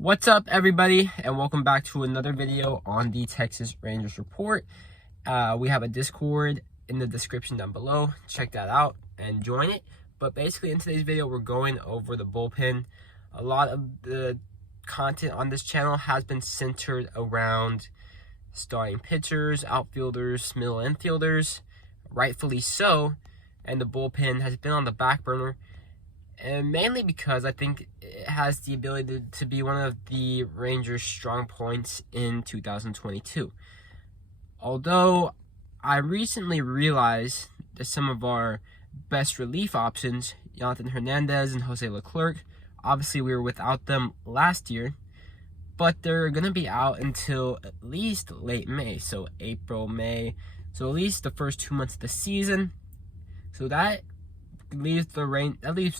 What's up, everybody, and welcome back to another video on the Texas Rangers Report. We have a Discord in the description down below. Check that out and join it. But basically, in today's video, we're going over the bullpen. A lot of the content on this channel has been centered around starting pitchers, outfielders, middle infielders, rightfully so, and the bullpen has been on the back burner. And mainly because I think it has the ability to be one of the Rangers' strong points in 2022. Although I recently realized that some of our best relief options, Jonathan Hernandez and Jose Leclerc, obviously we were without them last year, but they're going to be out until at least late May, so April, May, so at least the first 2 months of the season. So that leaves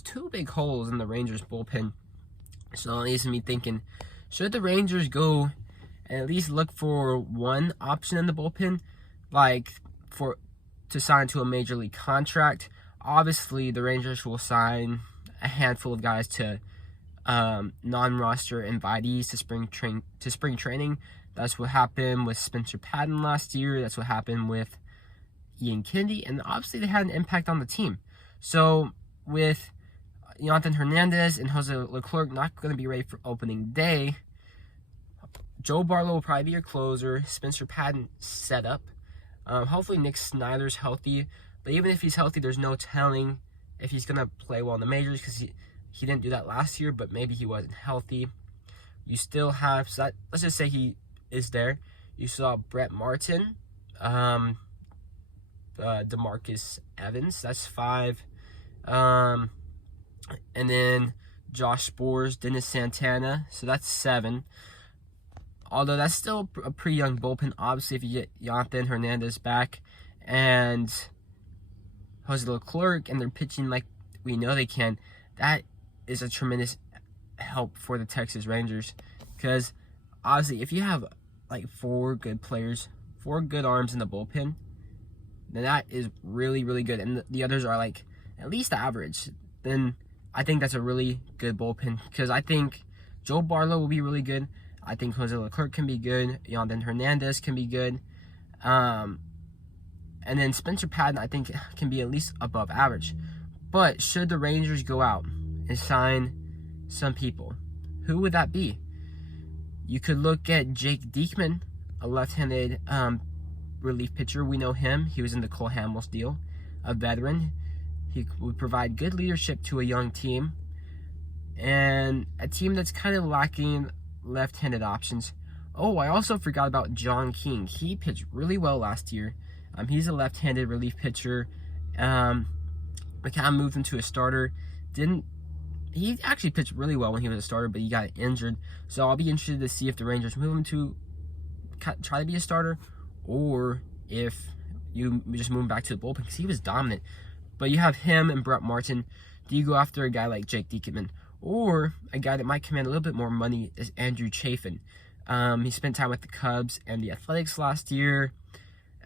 two big holes in the Rangers bullpen. So it leaves me thinking, should the Rangers go and at least look for one option in the bullpen, like to sign to a major league contract? Obviously, the Rangers will sign a handful of guys to non-roster invitees to spring training. That's what happened with Spencer Patton last year. That's what happened with Ian Kennedy, and obviously they had an impact on the team. So with Jonathan Hernandez and Jose Leclerc not going to be ready for opening day, Joe Barlow will probably be your closer. Spencer Patton set up. Hopefully Nick Snyder's healthy. But even if he's healthy, there's no telling if he's going to play well in the majors, because he didn't do that last year, but maybe he wasn't healthy. You still have, let's just say he is there. You saw Brett Martin, DeMarcus Evans, that's 5. And then Josh Spores, Dennis Santana, so that's 7. Although that's still a pretty young bullpen. Obviously, if you get Jonathan Hernandez back and Jose Leclerc, and they're pitching like we know they can, that is a tremendous help for the Texas Rangers. Because obviously, if you have like 4 good players, 4 good arms in the bullpen, then that is really, really good. And the others are like at least average. Then I think that's a really good bullpen, because I think Joe Barlow will be really good. I think Jose Leclerc can be good. Jonathan Hernandez can be good. And then Spencer Patton, I think, can be at least above average. But should the Rangers go out and sign some people, who would that be? You could look at Jake Diekman, a left-handed relief pitcher. We know him. He was in the Cole Hamels deal. A veteran. He would provide good leadership to a young team, and a team that's kind of lacking left-handed options. Oh, I also forgot about John King. He pitched really well last year. He's a left-handed relief pitcher. McCann moved him to a starter. He actually pitched really well when he was a starter, but he got injured. So I'll be interested to see if the Rangers move him to try to be a starter, or if you just move him back to the bullpen, because he was dominant. But you have him and Brett Martin. Do you go after a guy like Jake Diekman, or a guy that might command a little bit more money is Andrew Chafin? He spent time with the Cubs and the Athletics last year.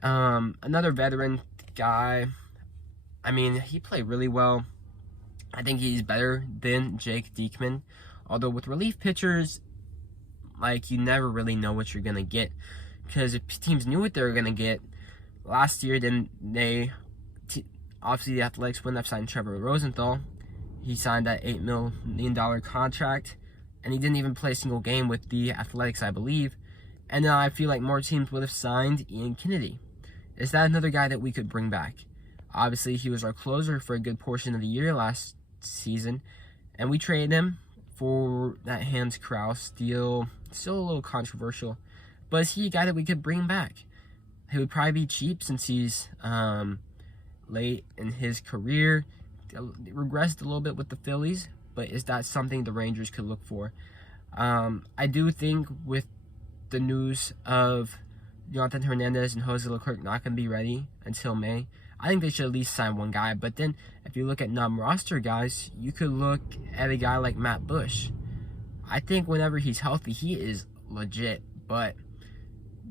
Another veteran guy. I mean, he played really well. I think he's better than Jake Diekman. Although with relief pitchers, like, you never really know what you're going to get. Because if teams knew what they were going to get last year, then obviously the Athletics wouldn't have signed Trevor Rosenthal. He signed that $8 million contract, and he didn't even play a single game with the Athletics, I believe. And then I feel like more teams would have signed Ian Kennedy. Is that another guy that we could bring back? Obviously, he was our closer for a good portion of the year last season, and we traded him for that Hans Kraus deal. Still a little controversial, but is he a guy that we could bring back? He would probably be cheap, since he's late in his career. Regressed a little bit with the Phillies, but is that something the Rangers could look for? I do think with the news of Jonathan Hernandez and Jose Leclerc not going to be ready until May, I think they should at least sign one guy. But then if you look at non-roster guys, you could look at a guy like Matt Bush. I think whenever he's healthy, he is legit, but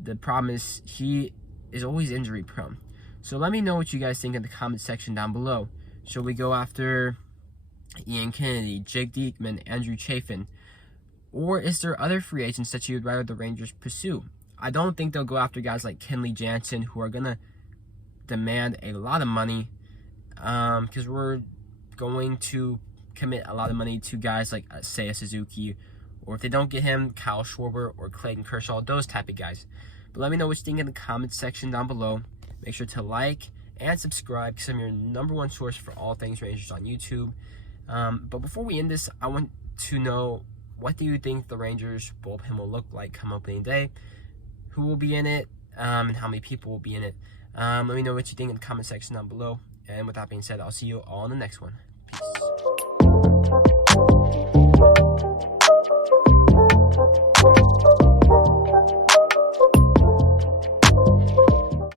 the problem is he is always injury prone. So let me know what you guys think in the comment section down below. Should we go after Ian Kennedy, Jake Diekman, Andrew Chafin? Or is there other free agents that you'd rather the Rangers pursue? I don't think they'll go after guys like Kenley Jansen, who are going to demand a lot of money, because we're going to commit a lot of money to guys like Seiya Suzuki, or if they don't get him, Kyle Schwarber or Clayton Kershaw, those type of guys. But let me know what you think in the comments section down below. Make sure to like and subscribe, because I'm your #1 source for all things Rangers on YouTube. But before we end this, I want to know, what do you think the Rangers bullpen will look like come opening day? Who will be in it, and how many people will be in it? Let me know what you think in the comment section down below. And with that being said, I'll see you all in the next one. Peace.